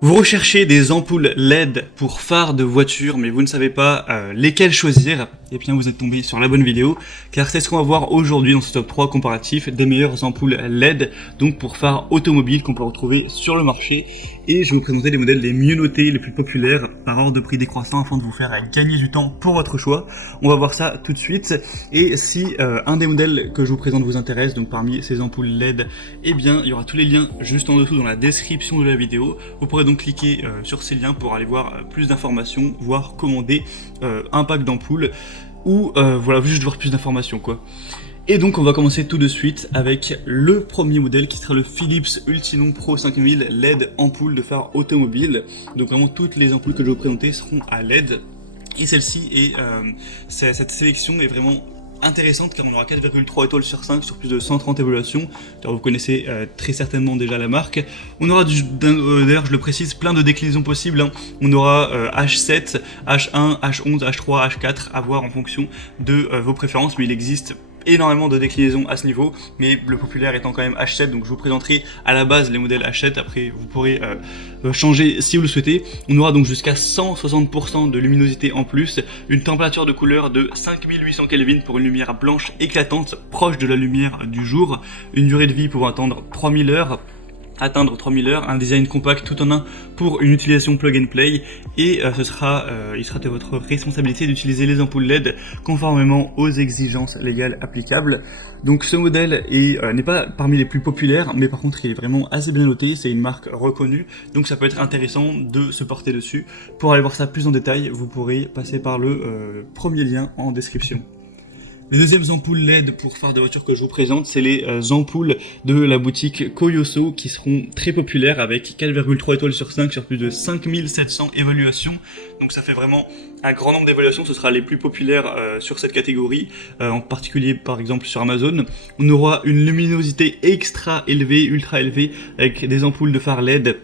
Vous recherchez des ampoules LED pour phare de voiture, mais vous ne savez pas lesquelles choisir. Eh bien, vous êtes tombé sur la bonne vidéo, car c'est ce qu'on va voir aujourd'hui dans ce top 3 comparatif des meilleures ampoules LED, donc pour phare automobile qu'on peut retrouver sur le marché. Et je vais vous présenter les modèles les mieux notés, les plus populaires, par ordre de prix décroissant, afin de vous faire gagner du temps pour votre choix. On va voir ça tout de suite. Et si un des modèles que je vous présente vous intéresse, donc parmi ces ampoules LED, eh bien, il y aura tous les liens juste en dessous dans la description de la vidéo. Vous pourrez donc cliquer sur ces liens pour aller voir plus d'informations, voire commander un pack d'ampoules, ou voilà, juste voir plus d'informations quoi. Et donc on va commencer tout de suite avec le premier modèle qui sera le Philips Ultinon Pro 5000 LED ampoule de phare automobile. Donc vraiment toutes les ampoules que je vais vous présenter seront à LED. Et celle-ci est, cette sélection est vraiment intéressante car on aura 4,3 étoiles sur 5 sur plus de 130 évaluations. Alors vous connaissez très certainement déjà la marque. On aura d'ailleurs, je le précise, plein de déclinaisons possibles, hein. On aura H7, H1, H11, H3, H4 à voir en fonction de vos préférences, mais il existe énormément de déclinaisons à ce niveau, mais le populaire étant quand même H7, donc je vous présenterai à la base les modèles H7, après vous pourrez changer si vous le souhaitez. On aura donc jusqu'à 160% de luminosité en plus, une température de couleur de 5800 Kelvin pour une lumière blanche éclatante, proche de la lumière du jour, une durée de vie pouvant atteindre 3000 heures, un design compact tout en un pour une utilisation plug and play, et il sera de votre responsabilité d'utiliser les ampoules LED conformément aux exigences légales applicables. Donc ce modèle n'est pas parmi les plus populaires, mais par contre il est vraiment assez bien noté, c'est une marque reconnue, donc ça peut être intéressant de se porter dessus. Pour aller voir ça plus en détail, vous pourrez passer par le premier lien en description. Les deuxièmes ampoules LED pour phare de voiture que je vous présente, c'est les ampoules de la boutique Koyoso qui seront très populaires avec 4,3 étoiles sur 5 sur plus de 5700 évaluations. Donc ça fait vraiment un grand nombre d'évaluations, ce sera les plus populaires sur cette catégorie, en particulier par exemple sur Amazon. On aura une luminosité extra élevée, ultra élevée, avec des ampoules de phare LED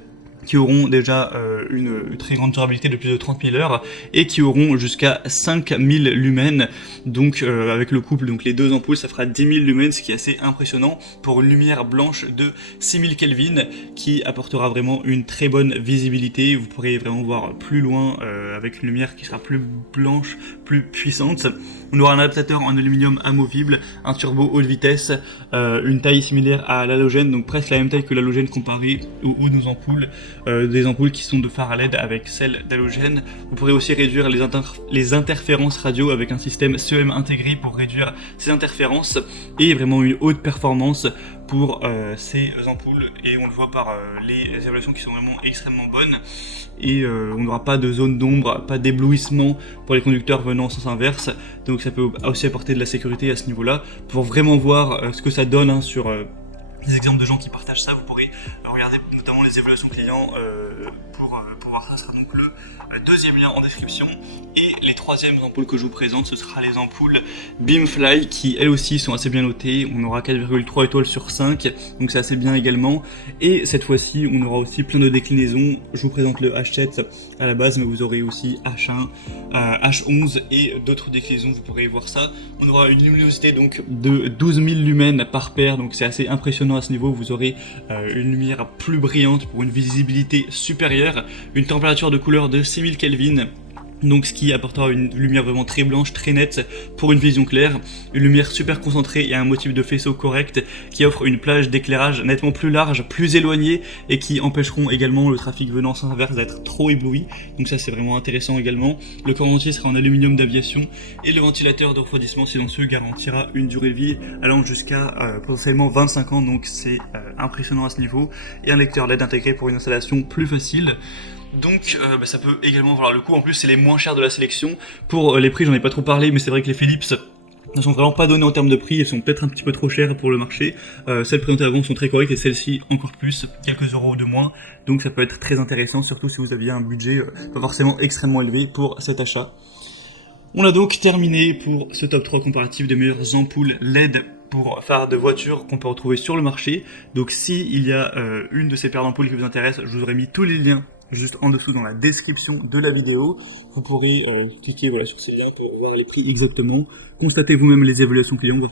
qui auront déjà une très grande durabilité de plus de 30 000 heures et qui auront jusqu'à 5000 lumens. Donc avec le couple, donc les deux ampoules, ça fera 10 000 lumens, ce qui est assez impressionnant pour une lumière blanche de 6000 Kelvin qui apportera vraiment une très bonne visibilité. Vous pourrez vraiment voir plus loin avec une lumière qui sera plus blanche, plus puissante. On aura un adaptateur en aluminium amovible, un turbo haute vitesse, une taille similaire à l'halogène, donc presque la même taille que l'halogène comparé aux nos ampoules. Des ampoules qui sont de phare à LED avec celles d'halogène. Vous pourrez aussi réduire les interférences radio avec un système CEM intégré pour réduire ces interférences, et vraiment une haute performance pour ces ampoules, et on le voit par les évaluations qui sont vraiment extrêmement bonnes. Et on n'aura pas de zone d'ombre, pas d'éblouissement pour les conducteurs venant en sens inverse, donc ça peut aussi apporter de la sécurité à ce niveau là pour vraiment voir ce que ça donne, hein, sur des exemples de gens qui partagent ça. Vous pourrez regarder notamment les évaluations clients pour voir ça. Ce sera donc le deuxième lien en description. Et les troisièmes ampoules que je vous présente, ce sera les ampoules Beamfly qui elles aussi sont assez bien notées. On aura 4,3 étoiles sur 5, donc c'est assez bien également. Et cette fois-ci on aura aussi plein de déclinaisons. Je vous présente le H7 à la base, mais vous aurez aussi H1, H11 et d'autres déclinaisons, vous pourrez voir ça. On aura une luminosité donc de 12 000 lumens par paire, donc c'est assez impressionnant à ce niveau. Vous aurez une lumière plus brillante pour une visibilité supérieure, une température de couleur de 6000 Kelvin, donc ce qui apportera une lumière vraiment très blanche, très nette pour une vision claire, une lumière super concentrée et un motif de faisceau correct qui offre une plage d'éclairage nettement plus large, plus éloignée, et qui empêcheront également le trafic venant en sens inverse d'être trop ébloui. Donc ça c'est vraiment intéressant également. Le corps entier sera en aluminium d'aviation et le ventilateur de refroidissement silencieux garantira une durée de vie allant jusqu'à potentiellement 25 ans, donc c'est impressionnant à ce niveau, et un lecteur LED intégré pour une installation plus facile. Donc ça peut également valoir le coup. En plus c'est les moins chers de la sélection. Pour les prix j'en ai pas trop parlé, mais c'est vrai que les Philips ne sont vraiment pas données en termes de prix, elles sont peut-être un petit peu trop chères pour le marché. Celles présentées avant sont très correctes et celles-ci encore plus, quelques euros de moins. Donc ça peut être très intéressant, surtout si vous aviez un budget pas forcément extrêmement élevé pour cet achat. On a donc terminé pour ce top 3 comparatif des meilleures ampoules LED pour phare de voiture qu'on peut retrouver sur le marché. Donc si il y a une de ces paires d'ampoules qui vous intéresse, je vous aurais mis tous les liens juste en dessous dans la description de la vidéo. Vous pourrez cliquer sur ces liens pour voir les prix exactement, constatez vous-même les évaluations clients.